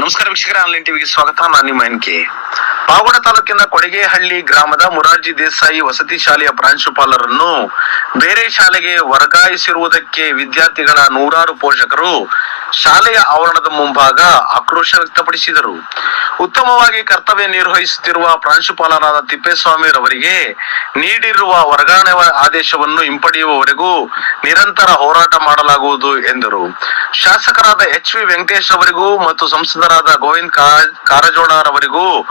ನಮಸ್ಕಾರ ವೀಕ್ಷಕರ, ಆನ್ಲೈನ್ ಟಿವಿಗೆ ಸ್ವಾಗತ. ನಾನು ನಿಮ್ಮ ಎನ್ ಕೆ. ಪಾವಗಡ ತಾಲೂಕಿನ ಕೊಡಗೇಹಳ್ಳಿ ಗ್ರಾಮದ ಮುರಾರ್ಜಿ ದೇಸಾಯಿ ವಸತಿ ಶಾಲೆಯ ಪ್ರಾಂಶುಪಾಲರನ್ನು ಬೇರೆ ಶಾಲೆಗೆ ವರ್ಗಾಯಿಸಿರುವುದಕ್ಕೆ ವಿದ್ಯಾರ್ಥಿಗಳ ನೂರಾರು ಪೋಷಕರು ಶಾಲೆಯ ಆವರಣದ ಮುಂಭಾಗ ಆಕ್ರೋಶ ವ್ಯಕ್ತಪಡಿಸಿದರು. ಉತ್ತಮವಾಗಿ ಕರ್ತವ್ಯ ನಿರ್ವಹಿಸುತ್ತಿರುವ ಪ್ರಾಂಶುಪಾಲರಾದ ತಿಪ್ಪೇಸ್ವಾಮಿ ರವರಿಗೆ ನೀಡಿರುವ ವರ್ಗಾವಣೆ ಆದೇಶವನ್ನು ಹಿಂಪಡೆಯುವವರೆಗೂ ನಿರಂತರ ಹೋರಾಟ ಮಾಡಲಾಗುವುದು ಎಂದರು. ಶಾಸಕರಾದ ಎಚ್ ವಿ ವೆಂಕಟೇಶ್ ಅವರಿಗೂ ಮತ್ತು ಸಂಸದರಾದ ಗೋವಿಂದ್ ಕಾರಜೋಳರವರಿಗೂ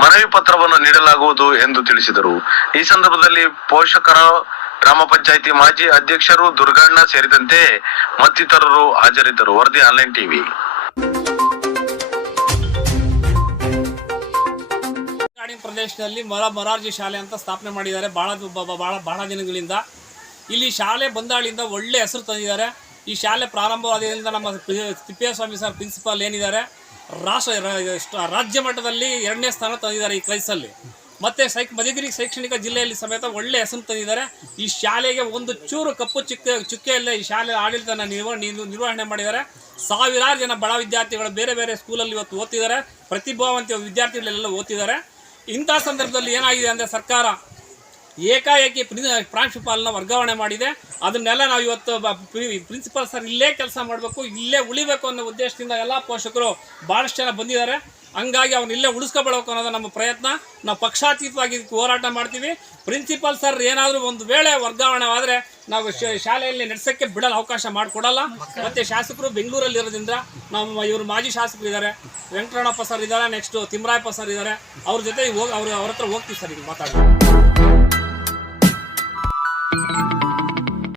ಮನವಿ ಪತ್ರವನ್ನು ನೀಡಲಾಗುವುದು ಎಂದು ತಿಳಿಸಿದರು. ಈ ಸಂದರ್ಭದಲ್ಲಿ ಪೋಷಕರ, ಗ್ರಾಮ ಪಂಚಾಯಿತಿ ಮಾಜಿ ಅಧ್ಯಕ್ಷರು ದುರ್ಗಣ್ಣ ಸೇರಿದಂತೆ ಮತ್ತಿತರರು ಹಾಜರಿದ್ದರು. ವರದಿ ಆನ್ಲೈನ್ ಟಿವಿ. ಪ್ರದೇಶದಲ್ಲಿ ಮೊರ ಮೊರಾರ್ಜಿ ಶಾಲೆ ಅಂತ ಸ್ಥಾಪನೆ ಮಾಡಿದ್ದಾರೆ. ಭಾಳ ಭಾಳ ಭಾಳ ದಿನಗಳಿಂದ. ಇಲ್ಲಿ ಶಾಲೆ ಬಂದಾಳಿಂದ ಒಳ್ಳೆ ಹೆಸರು ತಂದಿದ್ದಾರೆ. ಈ ಶಾಲೆ ಪ್ರಾರಂಭವಾದ್ರಿಂದ ನಮ್ಮ ತಿಪ್ಪೇಸ್ವಾಮಿ ಸರ್ ಪ್ರಿನ್ಸಿಪಾಲ್ ಏನಿದ್ದಾರೆ, ರಾಷ್ಟ್ರ ರಾಜ್ಯ ಮಟ್ಟದಲ್ಲಿ ಎರಡನೇ ಸ್ಥಾನ ತಂದಿದ್ದಾರೆ ಈ ಕ್ರೈಸಲ್ಲಿ ಮತ್ತು ಸೈಕ್ ಮಧುಗಿರಿ ಶೈಕ್ಷಣಿಕ ಜಿಲ್ಲೆಯಲ್ಲಿ ಸಮೇತ ಒಳ್ಳೆ ಹೆಸರು ತಂದಿದ್ದಾರೆ. ಈ ಶಾಲೆಗೆ ಒಂದು ಚೂರು ಕಪ್ಪು ಚಿಕ್ಕ ಚುಕ್ಕೆ ಇಲ್ಲ ಈ ಶಾಲೆ ಆಡಳಿತನ ನಿರ್ವ ನಿರ್ವಹಣೆ ಮಾಡಿದ್ದಾರೆ. ಸಾವಿರಾರು ಜನ ಬಡ ವಿದ್ಯಾರ್ಥಿಗಳು ಬೇರೆ ಬೇರೆ ಸ್ಕೂಲಲ್ಲಿ ಇವತ್ತು ಓದ್ತಿದ್ದಾರೆ. ಪ್ರತಿಭಾವಂತ ವಿದ್ಯಾರ್ಥಿಗಳೆಲ್ಲ ಓದ್ತಿದ್ದಾರೆ. ಇಂಥ ಸಂದರ್ಭದಲ್ಲಿ ಏನಾಗಿದೆ ಅಂದರೆ ಸರ್ಕಾರ ಏಕಾಏಕಿ ಪ್ರಿನ್ ಪ್ರಾಂಶುಪಾಲನ ವರ್ಗಾವಣೆ ಮಾಡಿದೆ. ಅದನ್ನೆಲ್ಲ ನಾವು ಇವತ್ತು ಪ್ರಿನ್ಸಿಪಾಲ್ ಸರ್ ಇಲ್ಲೇ ಕೆಲಸ ಮಾಡಬೇಕು, ಇಲ್ಲೇ ಉಳಿಬೇಕು ಅನ್ನೋ ಉದ್ದೇಶದಿಂದ ಎಲ್ಲ ಪೋಷಕರು ಭಾಳಷ್ಟು ಜನ ಬಂದಿದ್ದಾರೆ. ಹಂಗಾಗಿ ಅವ್ನು ಇಲ್ಲೇ ಉಳಿಸ್ಕೊಬೇಡಬೇಕು ಅನ್ನೋದು ನಮ್ಮ ಪ್ರಯತ್ನ. ನಾವು ಪಕ್ಷಾತೀತವಾಗಿ ಹೋರಾಟ ಮಾಡ್ತೀವಿ. ಪ್ರಿನ್ಸಿಪಾಲ್ ಸರ್ ಏನಾದರೂ ಒಂದು ವೇಳೆ ವರ್ಗಾವಣೆ ಆದರೆ ನಾವು ಶಾಲೆಯಲ್ಲಿ ನಡೆಸೋಕ್ಕೆ ಬಿಡಲು ಅವಕಾಶ ಮಾಡಿಕೊಡಲ್ಲ. ಮತ್ತು ಶಾಸಕರು ಬೆಂಗಳೂರಲ್ಲಿ ಇರೋದ್ರಿಂದ ನಮ್ಮ ಇವರು ಮಾಜಿ ಶಾಸಕರು ಇದ್ದಾರೆ ವೆಂಕಟರಣಪ್ಪ ಸರ್ ಇದ್ದಾರೆ. ನೆಕ್ಸ್ಟು ತಿಮ್ಮರಾಯಪ್ಪ ಸರ್ ಇದ್ದಾರೆ ಅವ್ರ ಜೊತೆ ಹೋಗಿ, ಅವ್ರ ಅವ್ರ ಹತ್ರ ಹೋಗ್ತೀವಿ ಸರ್ ಈಗ ಮಾತಾಡಿ